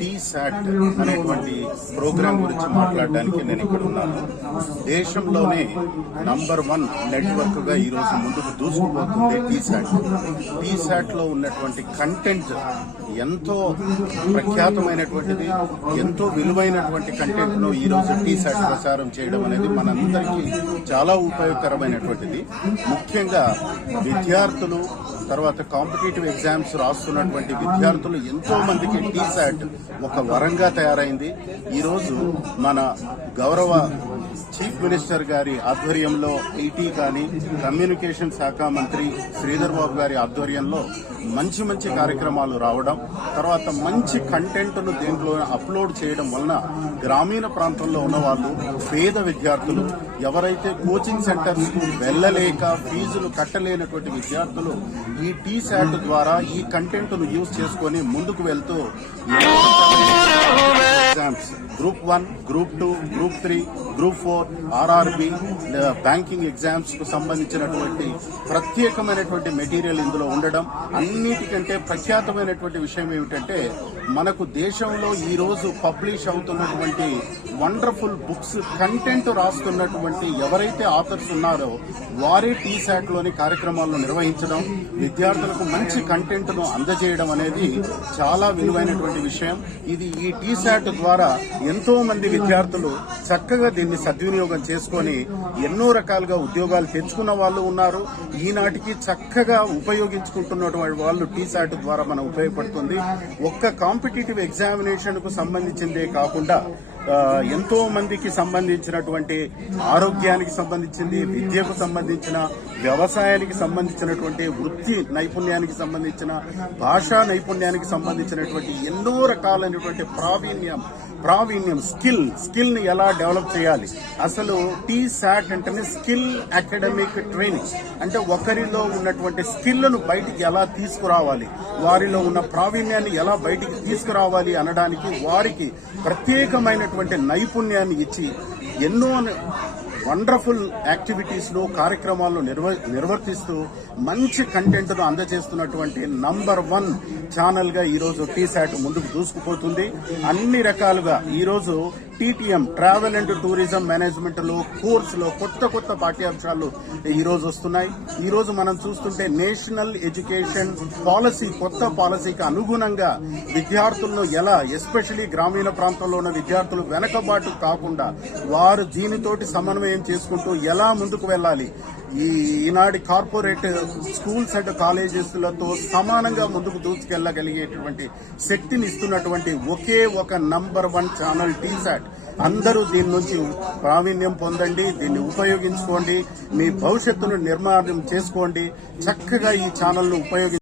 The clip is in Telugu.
టీసాట్ అనేటువంటి ప్రోగ్రాం గురించి మాట్లాడడానికి నేను ఇక్కడ ఉన్నాను. దేశంలోనే నంబర్ 1 నెట్వర్క్ గా ఈ రోజు ముందుకు దూసుకుపోతుంది టీసాట్. టీసాట్ లో ఉన్నటువంటి కంటెంట్ ఎంతో ప్రఖ్యాతమైనటువంటిది, ఎంతో విలువైనటువంటి కంటెంట్ ను ఈ రోజు టీసాట్ ప్రసారం చేయడం అనేది మనందరికీ చాలా ఉపయోగకరమైనటువంటిది. ముఖ్యంగా విద్యార్థులు, తర్వాత కాంపిటేటివ్ ఎగ్జామ్స్ రాస్తున్నటువంటి విద్యార్థులు ఎంతో మందికి టీసాట్ ఒక వరంగా తయారైంది. ఈ రోజు మన గౌరవ చీఫ్ మినిస్టర్ గారి ఆధ్వర్యంలో ఐటీ కానీ, కమ్యూనికేషన్ శాఖ మంత్రి శ్రీధర్ బాబు గారి ఆధ్వర్యంలో మంచి మంచి కార్యక్రమాలు రావడం, తర్వాత మంచి కంటెంట్ ను దీంట్లో అప్లోడ్ చేయడం వలన గ్రామీణ ప్రాంతంలో ఉన్న వాళ్ళు, పేద విద్యార్థులు, ఎవరైతే కోచింగ్ సెంటర్స్ కు వెళ్లలేక ఫీజులు కట్టలేనటువంటి విద్యార్థులు ఈ టీసాట్ ద్వారా ఈ కంటెంట్ ను యూజ్ చేసుకుని ముందుకు వెళ్తూ exams group 1, group 2, group 3, group 4, RRB, banking exams కు సంబంధించినటువంటి ప్రత్యేకమైనటువంటి మెటీరియల్ ఇందులో ఉండడం. అన్నిటికంటే ప్రఖ్యాతమైనటువంటి విషయం ఏమిటంటే, మనకు దేశంలో ఈ రోజు పబ్లిష్ అవుతున్నటువంటి వండర్ఫుల్ బుక్స్ కంటెంట్ రాస్తున్నటువంటి ఎవరైతే ఆథర్స్ ఉన్నారో వారే టీసాట్ లోని కార్యక్రమాలను నిర్వహించడం, విద్యార్థులకు మంచి కంటెంట్ ను అందజేయడం అనేది చాలా విలువైనటువంటి విషయం. ఇది ఈ టీసాట్ ద్వారా ఎంతో మంది విద్యార్థులు చక్కగా దీన్ని సద్వినియోగం చేసుకుని ఎన్నో రకాలుగా ఉద్యోగాలు తెచ్చుకున్న వాళ్ళు ఉన్నారు. ఈనాటికి చక్కగా ఉపయోగించుకుంటున్నటువంటి వాళ్ళు టీసాట్ ద్వారా మనం ఉపయోగపడుతుంది. ఒక్క కాంపిటేటివ్ ఎగ్జామినేషన్ కు సంబంధించిందే కాకుండా ఎంతో మందికి సంబంధించినటువంటి ఆరోగ్యానికి సంబంధించింది, విద్యకు సంబంధించిన, వ్యవసాయానికి సంబంధించినటువంటి, వృత్తి నైపుణ్యానికి సంబంధించిన, భాషా నైపుణ్యానికి సంబంధించినటువంటి ఎన్నో రకాలైనటువంటి ప్రావీణ్యం స్కిల్ ని ఎలా డెవలప్ చేయాలి. అసలు టీసాట్ అంటేనే స్కిల్ అకాడమిక్ ట్రైనింగ్, అంటే ఒకరిలో ఉన్నటువంటి స్కిల్ ను బయటికి ఎలా తీసుకురావాలి, వారిలో ఉన్న ప్రావీణ్యాన్ని ఎలా బయటికి తీసుకురావాలి అనడానికి వారికి ప్రత్యేకమైనటువంటి నైపుణ్యాన్ని ఇచ్చి ఎన్నో వండర్ఫుల్ యాక్టివిటీస్ లో కార్యక్రమాలను నిర్వర్తిస్తూ మంచి కంటెంట్ ను అందజేస్తున్నటువంటి నంబర్ 1 ఛానల్ గా ఈ రోజు టీసాట్ ముందుకు దూసుకుపోతుంది. అన్ని రకాలుగా ఈ రోజు TTM, travel and tourism management లో కోర్సులో కొత్త పాఠ్యాంశాలు ఈ రోజు వస్తున్నాయి. ఈ రోజు మనం చూస్తుంటే నేషనల్ ఎడ్యుకేషన్ పాలసీ, కొత్త పాలసీకి అనుగుణంగా విద్యార్థులను ఎలా, ఎస్పెషలీ గ్రామీణ ప్రాంతంలో ఉన్న విద్యార్థులు వెనకబాటు కాకుండా వారు దీనితోటి సమన్వయం చేసుకుంటూ ఎలా ముందుకు వెళ్లాలి, ఈనాటి కార్పొరేట్ స్కూల్స్ అండ్ కాలేజెస్లతో సమానంగా ముందుకు దూసుకెళ్లగలిగేటువంటి శక్తిని ఇస్తున్నటువంటి ఒకే ఒక నంబర్ 1 ఛానల్ టీసాట్. అందరూ దీని నుంచి ప్రావీణ్యం పొందండి, దీన్ని ఉపయోగించుకోండి, మీ భవిష్యత్తును నిర్మాణం చేసుకోండి. చక్కగా ఈ ఛానల్ ను